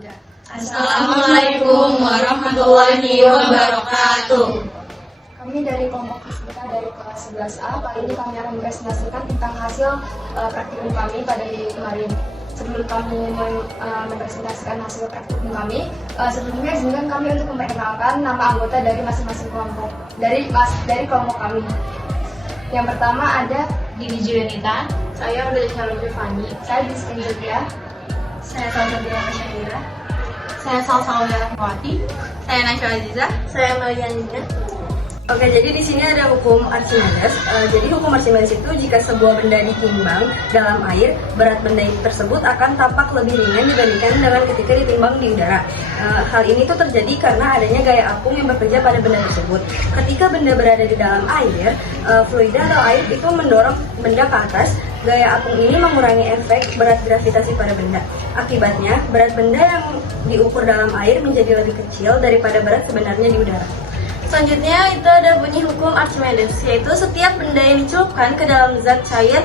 Fluida. Assalamualaikum warahmatullahi wabarakatuh. Kami dari kelompok kita dari kelas 11A. Kali ini kami akan mempresentasikan tentang hasil praktikum kami pada minggu kemarin. Sebelum kami mempresentasikan hasil praktikum kami, sebelumnya izinkan kami untuk memperkenalkan nama anggota dari masing-masing kelompok dari kelompok kami. Yang pertama ada Didi Julianita. saya Udah Calon Giovanni, saya Disken Julia, Saya Salsabila Masyadira. saya Salsabila Rahmawati, Saya Nasya Aziza. saya Melianina. Oke, jadi di sini ada hukum Archimedes. Jadi hukum Archimedes itu jika sebuah benda ditimbang dalam air, berat benda tersebut akan tampak lebih ringan dibandingkan dengan ketika ditimbang di udara. Hal ini tuh terjadi karena adanya gaya apung yang bekerja pada benda tersebut. Ketika benda berada di dalam air, fluida atau air itu mendorong benda ke atas. Gaya apung ini mengurangi efek berat gravitasi pada benda. Akibatnya, berat benda yang diukur dalam air menjadi lebih kecil daripada berat sebenarnya di udara. Selanjutnya itu ada bunyi hukum Archimedes, yaitu setiap benda yang dicelupkan ke dalam zat cair,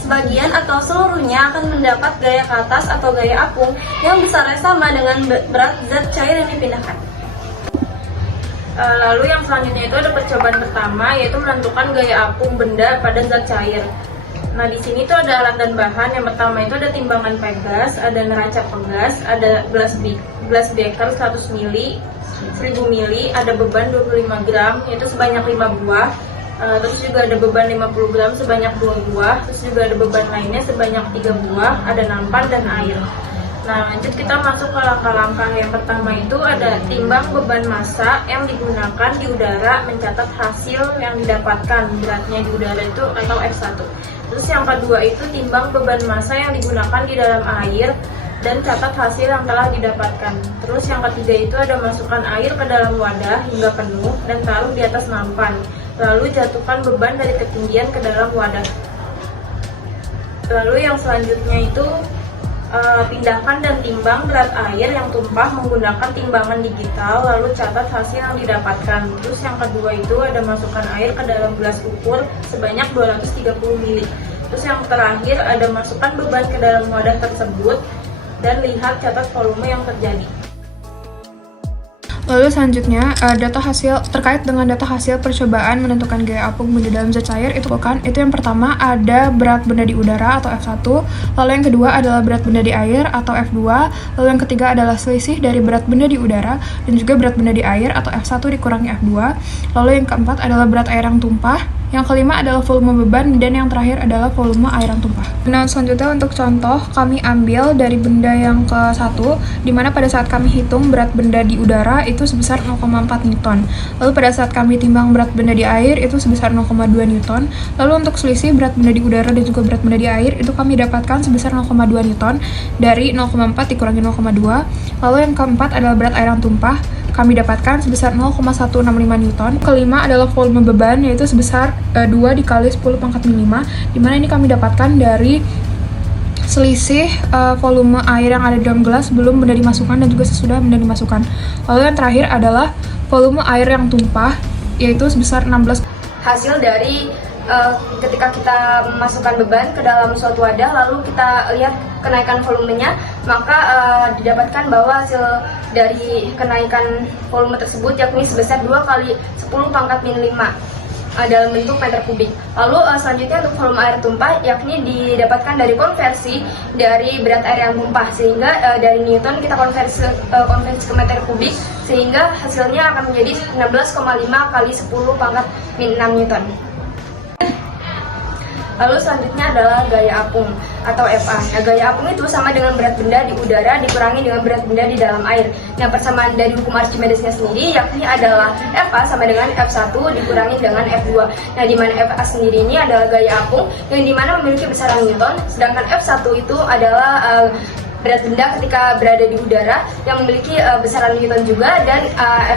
sebagian atau seluruhnya akan mendapat gaya ke atas atau gaya apung yang besarnya sama dengan berat zat cair yang dipindahkan. Lalu yang selanjutnya itu ada percobaan pertama, yaitu menentukan gaya apung benda pada zat cair. Nah, di sini tuh ada alat dan bahan. Yang pertama itu ada timbangan pegas, ada neraca pegas, ada gelas beker 100 ml, 1000 ml, ada beban 25 gram, yaitu sebanyak 5 buah. Terus juga ada beban 50 gram sebanyak 2 buah. Terus juga ada beban lainnya sebanyak 3 buah, ada nampan dan air. Nah, lanjut kita masuk ke langkah-langkah. Yang pertama itu ada timbang beban massa yang digunakan di udara, mencatat hasil yang didapatkan beratnya di udara itu atau F1. Terus yang kedua itu timbang beban massa yang digunakan di dalam air dan catat hasil yang telah didapatkan. Terus yang ketiga itu ada masukkan air ke dalam wadah hingga penuh dan taruh di atas nampan. Lalu jatuhkan beban dari ketinggian ke dalam wadah. Lalu yang selanjutnya itu pindahkan dan timbang berat air yang tumpah menggunakan timbangan digital, lalu catat hasil yang didapatkan. Terus yang kedua itu ada masukkan air ke dalam gelas ukur sebanyak 230 ml. Terus yang terakhir ada masukkan beban ke dalam wadah tersebut dan lihat catat volume yang terjadi. Lalu selanjutnya, terkait dengan data hasil percobaan menentukan gaya apung benda dalam zat cair itu yang pertama ada berat benda di udara atau F1, lalu yang kedua adalah berat benda di air atau F2, lalu yang ketiga adalah selisih dari berat benda di udara dan juga berat benda di air atau F1 dikurangi F2, lalu yang keempat adalah berat air yang tumpah, yang kelima adalah volume beban, dan yang terakhir adalah volume air yang tumpah. Nah, selanjutnya untuk contoh, kami ambil dari benda yang ke-1, di mana pada saat kami hitung berat benda di udara itu sebesar 0,4 Newton. Lalu pada saat kami timbang berat benda di air itu sebesar 0,2 Newton. Lalu untuk selisih berat benda di udara dan juga berat benda di air itu kami dapatkan sebesar 0,2 Newton dari 0,4 dikurangi 0,2. Lalu yang keempat adalah berat air yang tumpah. Kami dapatkan sebesar 0,165 Newton. Kelima adalah volume beban, yaitu sebesar 2 dikali 10 pangkat 5, dimana ini kami dapatkan dari selisih volume air yang ada di dalam gelas sebelum benda dimasukkan dan juga sesudah benda dimasukkan. Lalu yang terakhir adalah volume air yang tumpah, yaitu sebesar 16. Hasil dari ketika kita memasukkan beban ke dalam suatu wadah, lalu kita lihat kenaikan volumenya, maka didapatkan bahwa hasil dari kenaikan volume tersebut yakni sebesar 2 kali 10 pangkat min 5 dalam bentuk meter kubik. Lalu selanjutnya untuk volume air tumpah yakni didapatkan dari konversi dari berat air yang tumpah, sehingga dari Newton kita konversi ke meter kubik, sehingga hasilnya akan menjadi 16,5 kali 10 pangkat min 6 Newton. Lalu selanjutnya adalah gaya apung atau FA. Nah, gaya apung itu sama dengan berat benda di udara dikurangi dengan berat benda di dalam air. Nah, persamaan dari hukum Archimedesnya sendiri yakni adalah FA sama dengan F1 dikurangi dengan F2. Nah, di mana FA sendiri ini adalah gaya apung yang dimana memiliki besaran Newton, sedangkan F1 itu adalah berat benda ketika berada di udara yang memiliki besaran Newton juga, dan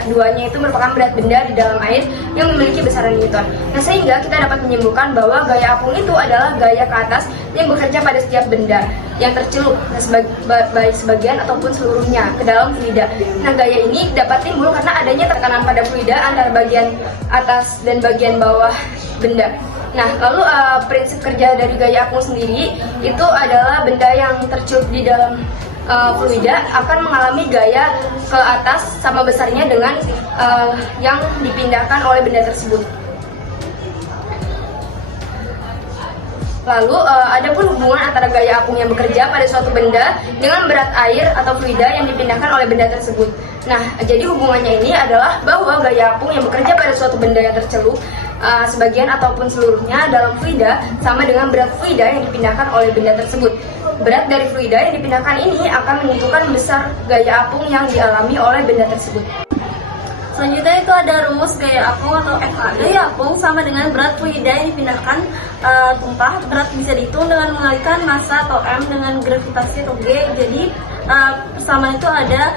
F2-nya itu merupakan berat benda di dalam air yang memiliki besaran Newton. Nah, sehingga kita dapat menyimpulkan bahwa gaya apung itu adalah gaya ke atas yang bekerja pada setiap benda yang tercelup, baik sebagian ataupun seluruhnya ke dalam fluida. Nah, gaya ini dapat timbul karena adanya tekanan pada fluida antara bagian atas dan bagian bawah benda. Nah, lalu prinsip kerja dari gaya apung sendiri itu adalah benda yang tercelup di dalam fluida akan mengalami gaya ke atas sama besarnya dengan yang dipindahkan oleh benda tersebut. Lalu, ada pun hubungan antara gaya apung yang bekerja pada suatu benda dengan berat air atau fluida yang dipindahkan oleh benda tersebut. Nah, jadi hubungannya ini adalah bahwa gaya apung yang bekerja pada suatu benda yang tercelup, sebagian ataupun seluruhnya dalam fluida, sama dengan berat fluida yang dipindahkan oleh benda tersebut. Berat dari fluida yang dipindahkan ini akan menentukan besar gaya apung yang dialami oleh benda tersebut. Selanjutnya itu ada rumus gaya apung atau FA. Gaya apung sama dengan berat fluida yang dipindahkan tumpah. Berat bisa dihitung dengan mengalihkan massa atau M dengan gravitasi atau G. Jadi persamaan itu ada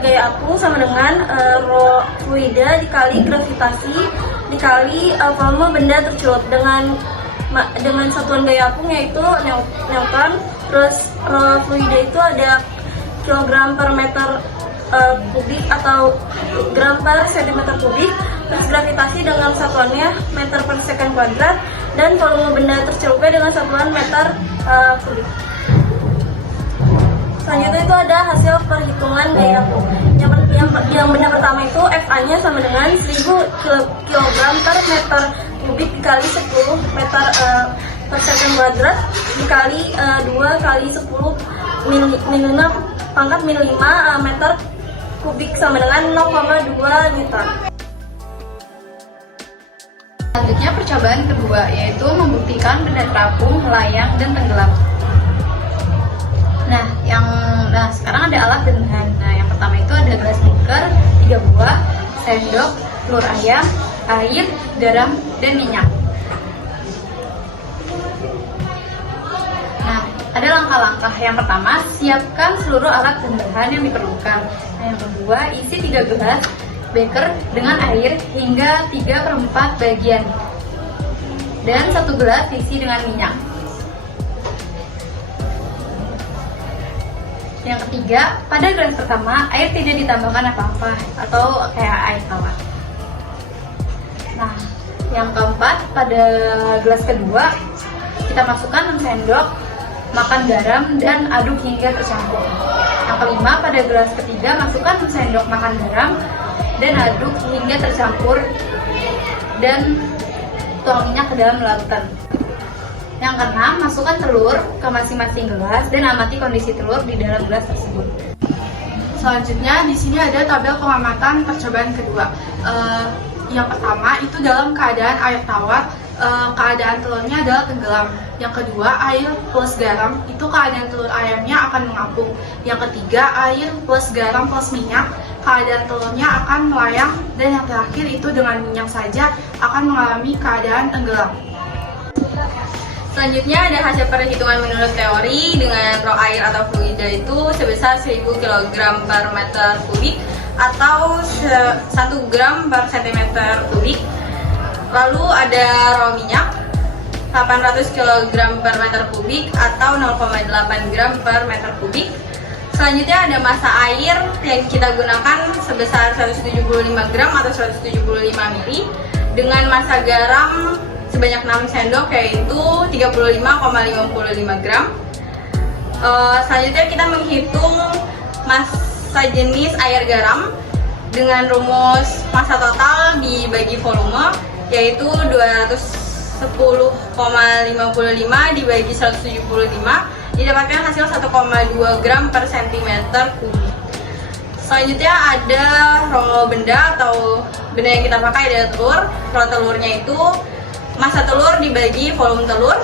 gaya apung sama dengan rho fluida dikali gravitasi dikali volume benda tercelup dengan satuan gaya apung yaitu Newton. Terus rho fluida itu ada kilogram per meter kubik atau gram per sentimeter kubik. Terus gravitasi dengan satuannya meter per second kuadrat, dan volume benda tercelupnya dengan satuan meter kubik. Selanjutnya itu ada hasil perhitungan gaya apung. Yang benda pertama itu FA-nya sama dengan 1000 kg per meter kubik dikali 10 meter per second kuadrat dikali 2 kali 10 min 5 meter kubik sama dengan 0,2 Newton. Selanjutnya percobaan kedua, yaitu membuktikan benda terapung, melayang, dan tenggelam. Nah, sekarang ada alat dan bahan. Nah, yang pertama itu ada gelas liker 3 buah, sendok, telur ayam, air, garam, dan minyak. Nah, ada langkah-langkah. Yang pertama, siapkan seluruh alat dan bahan yang diperlukan. Nah, yang kedua, isi 3 gelas beker dengan air hingga 3/4 bagian, dan 1 gelas diisi dengan minyak. Yang ketiga, pada gelas pertama air tidak ditambahkan apa-apa atau kayak air tawar. Nah, yang keempat, pada gelas kedua kita masukkan 6 sendok makan garam dan aduk hingga tercampur. Yang kelima, pada gelas ketiga masukkan 6 sendok makan garam dan aduk hingga tercampur dan tuang minyak ke dalam larutan. Yang keenam, masukkan telur ke masing-masing gelas dan amati kondisi telur di dalam gelas tersebut. Selanjutnya di sini ada tabel pengamatan percobaan kedua. Yang pertama itu dalam keadaan air tawar, keadaan telurnya adalah tenggelam. Yang kedua, air plus garam, itu keadaan telur ayamnya akan mengapung. Yang ketiga, air plus garam plus minyak, keadaan telurnya akan melayang. Dan yang terakhir itu dengan minyak saja akan mengalami keadaan tenggelam. Selanjutnya ada hasil perhitungan menurut teori dengan rho air atau fluida itu sebesar 1000 kg per meter kubik atau 1 gram per centimeter kubik. Lalu ada rho minyak 800 kg per meter kubik atau 0,8 gram per meter kubik. Selanjutnya ada massa air yang kita gunakan sebesar 175 gram atau 175 ml dengan massa garam sebanyak 6 sendok yaitu 35,55 gram. Selanjutnya kita menghitung massa jenis air garam dengan rumus massa total dibagi volume yaitu 210,55 dibagi 175 didapatkan hasil 1,2 gram per centimeter kubik. Selanjutnya ada rho benda atau benda yang kita pakai adalah telur. Rho telurnya itu massa telur dibagi volume telur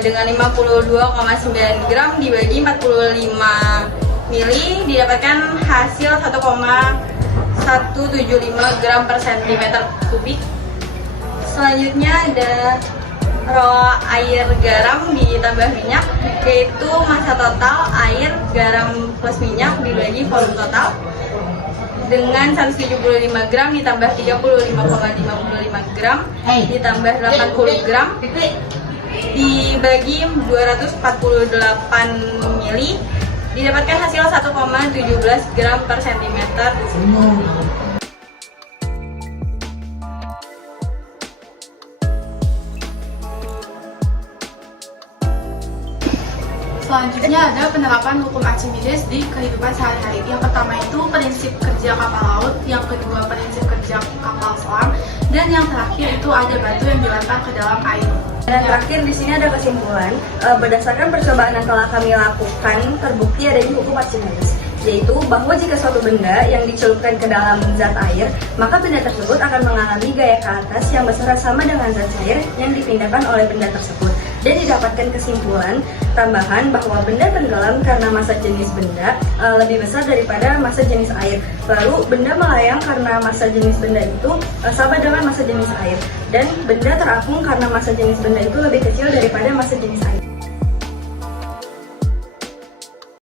dengan 52,9 gram dibagi 45 mili didapatkan hasil 1,175 gram per centimeter kubik. Selanjutnya ada rho air garam ditambah minyak yaitu massa total air garam plus minyak dibagi volume total dengan 175 gram ditambah 35,55 gram ditambah 80 gram dibagi 248 mili didapatkan hasil 1,17 gram per centimeter. Selanjutnya ada penerapan hukum Archimedes di kehidupan sehari-hari. Yang pertama itu prinsip kerja kapal laut, yang kedua prinsip kerja kapal selam, dan yang terakhir itu ada batu yang dilempar ke dalam air. Dan yang terakhir di sini ada kesimpulan, berdasarkan percobaan yang telah kami lakukan, terbukti adanya hukum Archimedes, yaitu bahwa jika suatu benda yang dicelupkan ke dalam zat air, maka benda tersebut akan mengalami gaya ke atas yang besar sama dengan zat cair yang dipindahkan oleh benda tersebut. Dan didapatkan kesimpulan tambahan bahwa benda tenggelam karena massa jenis benda lebih besar daripada massa jenis air. Lalu benda melayang karena massa jenis benda itu sama dengan massa jenis air. Dan benda terapung karena massa jenis benda itu lebih kecil daripada massa jenis air.